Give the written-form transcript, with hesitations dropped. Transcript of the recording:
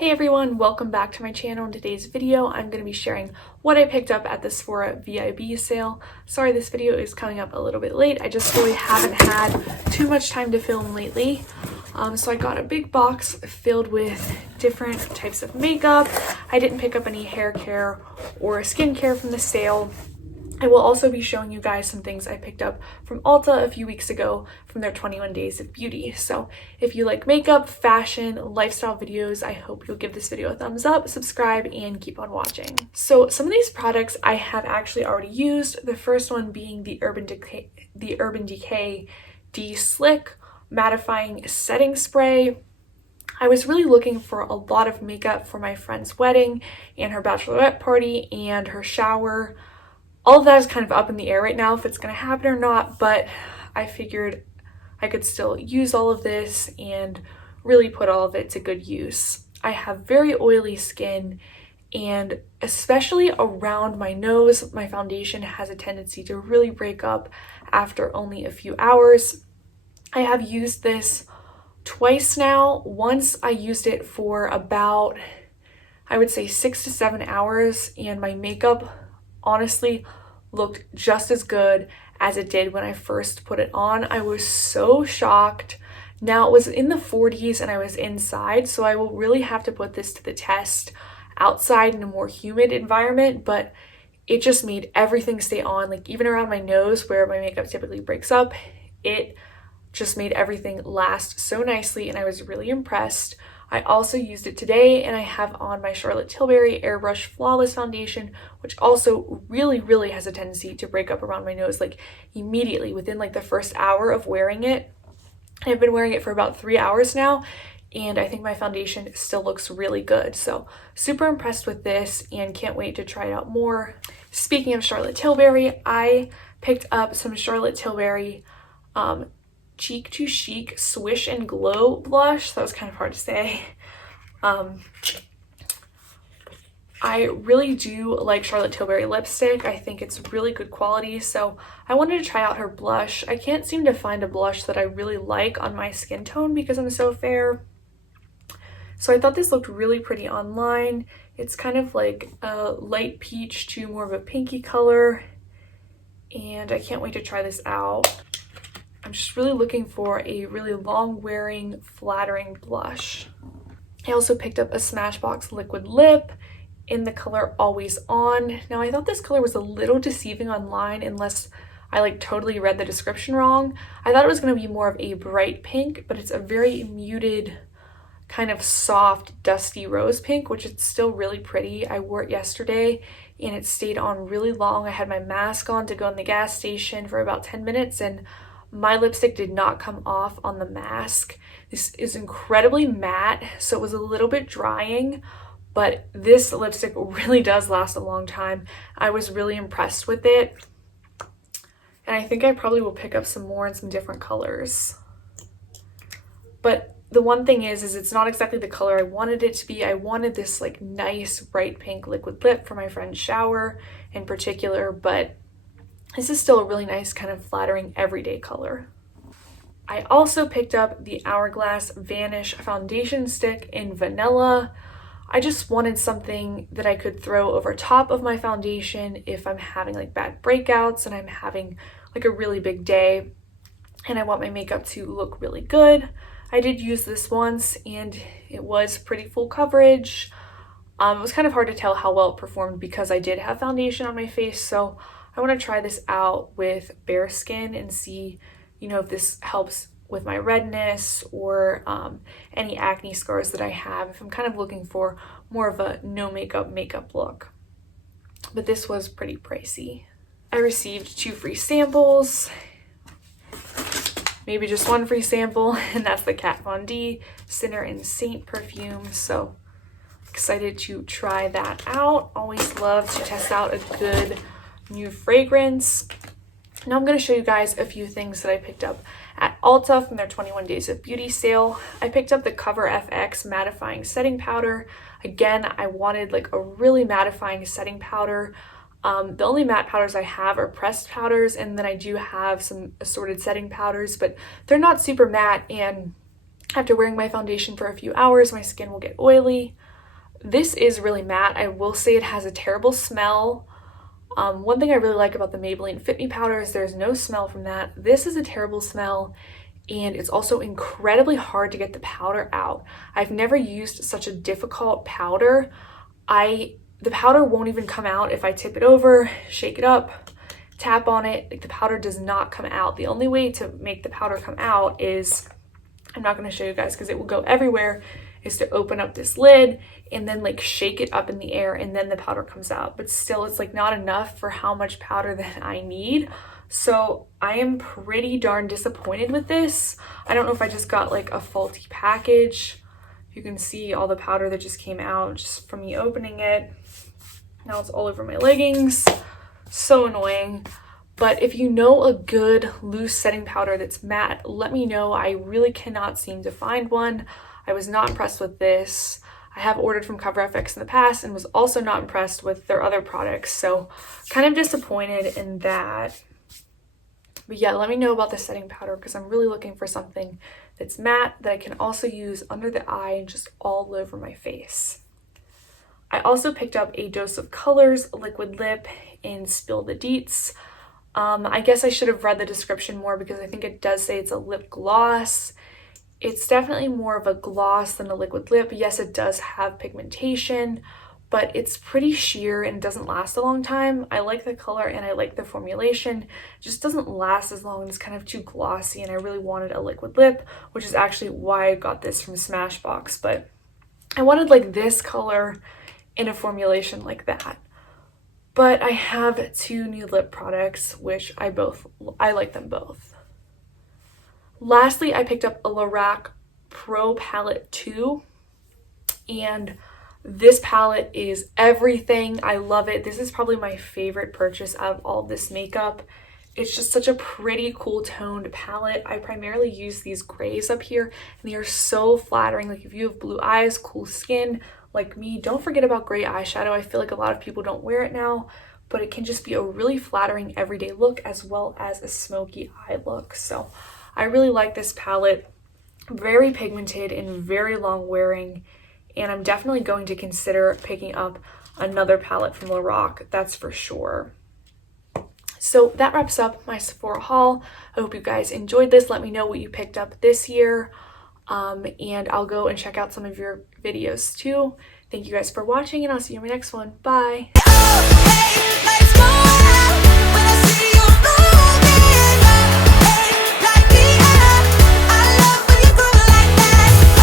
Hey everyone, welcome back to my channel. In today's video, I'm going to be sharing what I picked up at the Sephora VIB sale. Sorry this video is coming up a little bit late. I just really haven't had too much time to film lately. So I got a big box filled with different types of makeup. I didn't pick up any hair care or skincare from the sale. I will also be showing you guys some things I picked up from Ulta a few weeks ago from their 21 Days of Beauty. So if you like makeup, fashion, lifestyle videos, I hope you'll give this video a thumbs up, subscribe, and keep on watching. So some of these products I have actually already used. The first one being the Urban Decay De-Slick Mattifying Setting Spray. I was really looking for a lot of makeup for my friend's wedding and her bachelorette party and her shower. All of that is kind of up in the air right now if it's going to happen or not, but I figured I could still use all of this and really put all of it to good use. I have very oily skin, and especially around my nose, my foundation has a tendency to really break up after only a few hours. I have used this twice now. Once I used it for about, I would say 6 to 7 hours, and my makeup honestly looked just as good as it did when I first put it on. I was so shocked. Now it was in the 40s and I was inside, so I will really have to put this to the test outside in a more humid environment, but it just made everything stay on. Like even around my nose where my makeup typically breaks up, it just made everything last so nicely, and I was really impressed. I also used it today, and I have on my Charlotte Tilbury Airbrush Flawless Foundation, which also really has a tendency to break up around my nose like immediately within like the first hour of wearing it. I've been wearing it for about 3 hours now, and I think my foundation still looks really good. So super impressed with this and can't wait to try it out more. Speaking of Charlotte Tilbury, I picked up some Charlotte Tilbury Cheek to Chic Swish and Glow blush. That was kind of hard to say. I really do like Charlotte Tilbury lipstick. I think it's really good quality, so I wanted to try out her blush. I can't seem to find a blush that I really like on my skin tone because I'm so fair. So I thought this looked really pretty online. It's kind of like a light peach to more of a pinky color, and I can't wait to try this out. I'm just really looking for a really long wearing, flattering blush. I also picked up a Smashbox liquid lip in the color Always On. Now I thought this color was a little deceiving online unless I like totally read the description wrong. I thought it was going to be more of a bright pink, but it's a very muted, kind of soft, dusty rose pink, which is still really pretty. I wore it yesterday and it stayed on really long. I had my mask on to go in the gas station for about 10 minutes and my lipstick did not come off on the mask. This is incredibly matte, so it was a little bit drying, but this lipstick really does last a long time. I was really impressed with it, and I think I probably will pick up some more in some different colors. But the one thing is it's not exactly the color I wanted it to be. I wanted this like nice bright pink liquid lip for my friend's shower in particular, but this is still a really nice kind of flattering everyday color. I also picked up the Hourglass Vanish foundation stick in vanilla. I just wanted something that I could throw over top of my foundation if I'm having like bad breakouts and I'm having like a really big day and I want my makeup to look really good. I did use this once and it was pretty full coverage. It was kind of hard to tell how well it performed because I did have foundation on my face, so I want to try this out with bare skin and see, if this helps with my redness or any acne scars that I have, if I'm kind of looking for more of a no makeup look. But this was pretty pricey. I received 2 free samples, maybe just 1 free sample, and that's the Kat Von D Sinner and Saint perfume. So excited to try that out. Always love to test out a good new fragrance. Now I'm going to show you guys a few things that I picked up at Ulta from their 21 Days of Beauty sale. I picked up the Cover FX Mattifying Setting Powder. Again, I wanted like a really mattifying setting powder. The only matte powders I have are pressed powders, and then I do have some assorted setting powders, but they're not super matte, and after wearing my foundation for a few hours, my skin will get oily. this is really matte. I will say it has a terrible smell. One thing I really like about the Maybelline Fit Me powder is there's no smell from that. This is a terrible smell, and it's also incredibly hard to get the powder out. I've never used such a difficult powder. The powder won't even come out if I tip it over, shake it up, tap on it. Like, the powder does not come out. The only way to make the powder come out is, I'm not going to show you guys because it will go everywhere, is to open up this lid and then like shake it up in the air, and then the powder comes out. But still, it's like not enough for how much powder that I need. So I am pretty darn disappointed with this. I don't know if I just got like a faulty package. You can see all the powder that just came out just from me opening it. Now it's all over my leggings. So annoying. But if you know a good loose setting powder that's matte, let me know. I really cannot seem to find one. I was not impressed with this. I have ordered from CoverFX in the past and was also not impressed with their other products. So kind of disappointed in that. But yeah, let me know about the setting powder because I'm really looking for something that's matte that I can also use under the eye and just all over my face. I also picked up a Dose of Colors liquid lip in Spill the Deets. I guess I should have read the description more because I think it does say it's a lip gloss. It's definitely more of a gloss than a liquid lip. Yes, it does have pigmentation, but it's pretty sheer and doesn't last a long time. I like the color and I like the formulation. It just doesn't last as long. It's kind of too glossy, and I really wanted a liquid lip, which is actually why I got this from Smashbox. But I wanted like this color in a formulation like that. But I have two new lip products, which I like them both. Lastly, I picked up a Lorac Pro Palette 2, and this palette is everything. I love it. This is probably my favorite purchase out of all of this makeup. It's just such a pretty cool toned palette. I primarily use these grays up here, and they are so flattering. Like, if you have blue eyes, cool skin like me, don't forget about gray eyeshadow. I feel like a lot of people don't wear it now, but it can just be a really flattering everyday look as well as a smoky eye look. So I really like this palette. Very pigmented and very long wearing, and I'm definitely going to consider picking up another palette from Lorac, that's for sure. So that wraps up my Sephora haul. I hope you guys enjoyed this. Let me know what you picked up this year, and I'll go and check out some of your videos too. Thank you guys for watching, and I'll see you in my next one. Bye!